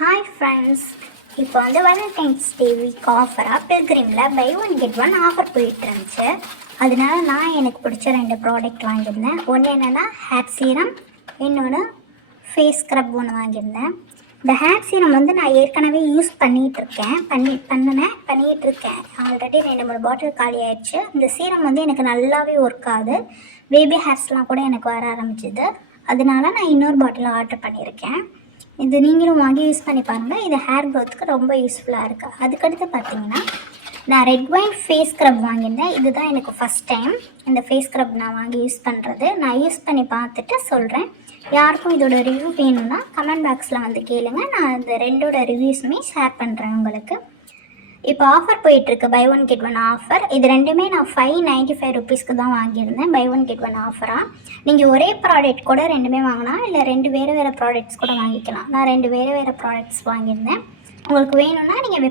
Hi friends, இப்போ வந்து Valentine's day week ஆஃபராக பில்கிரிமில் buy one get one offer போயிட்டு இருந்துச்சு. அதனால நான் எனக்கு பிடிச்ச 2 ப்ராடக்ட் வாங்கியிருந்தேன். ஒன்று என்னென்னா ஹேர் சீரம், இன்னொன்று ஃபேஸ் ஸ்க்ரப் ஒன்று வாங்கியிருந்தேன். இந்த ஹேர் சீரம் வந்து நான் ஏற்கனவே யூஸ் பண்ணிகிட்ருக்கேன். ஆல்ரெடி 2-3 பாட்டில் காலி ஆயிடுச்சு. இந்த சீரம் வந்து எனக்கு நல்லாவே ஒர்க் ஆகுது. பேபி ஹேர்ஸ்லாம் கூட எனக்கு வர ஆரம்பிச்சிது. அதனால நான் இன்னொரு பாட்டில் ஆர்டர் பண்ணியிருக்கேன். இது நீங்களும் வாங்கி யூஸ் பண்ணி பாருங்கள். இது ஹேர் க்ரோத்துக்கு ரொம்ப யூஸ்ஃபுல்லாக இருக்குது. அதுக்கடுத்து பார்த்தீங்கன்னா நான் ரெட் ஒயின் ஃபேஸ் ஸ்க்ரப் வாங்கியிருந்தேன். இதுதான் எனக்கு ஃபஸ்ட் டைம் இந்த ஃபேஸ் ஸ்க்ரப் நான் வாங்கி யூஸ் பண்ணுறது. நான் யூஸ் பண்ணி பார்த்துட்டு சொல்கிறேன். யாருக்கும் இதோட ரிவ்யூ வேணும்னா கமெண்ட் பாக்ஸில் வந்து கேளுங்க. நான் இந்த 2 ரிவ்யூஸுமே ஷேர் பண்ணுறேன் உங்களுக்கு. இப்போ ஆஃபர் போயிட்டுருக்கு, buy one get one offer. இது ரெண்டுமே நான் 595 ருபீஸ்க்கு தான் வாங்கியிருந்தேன், பை ஒன் கெட் ஒன் ஆஃபராக. நீங்கள் ஒரே ப்ராடக்ட் கூட ரெண்டுமே வாங்கினா, இல்லை 2 வேறு ப்ராடக்ட்ஸ் கூட வாங்கிக்கலாம். நான் 2 வேறு ப்ராடக்ட்ஸ் வாங்கியிருந்தேன். உங்களுக்கு வேணும்னா நீங்கள்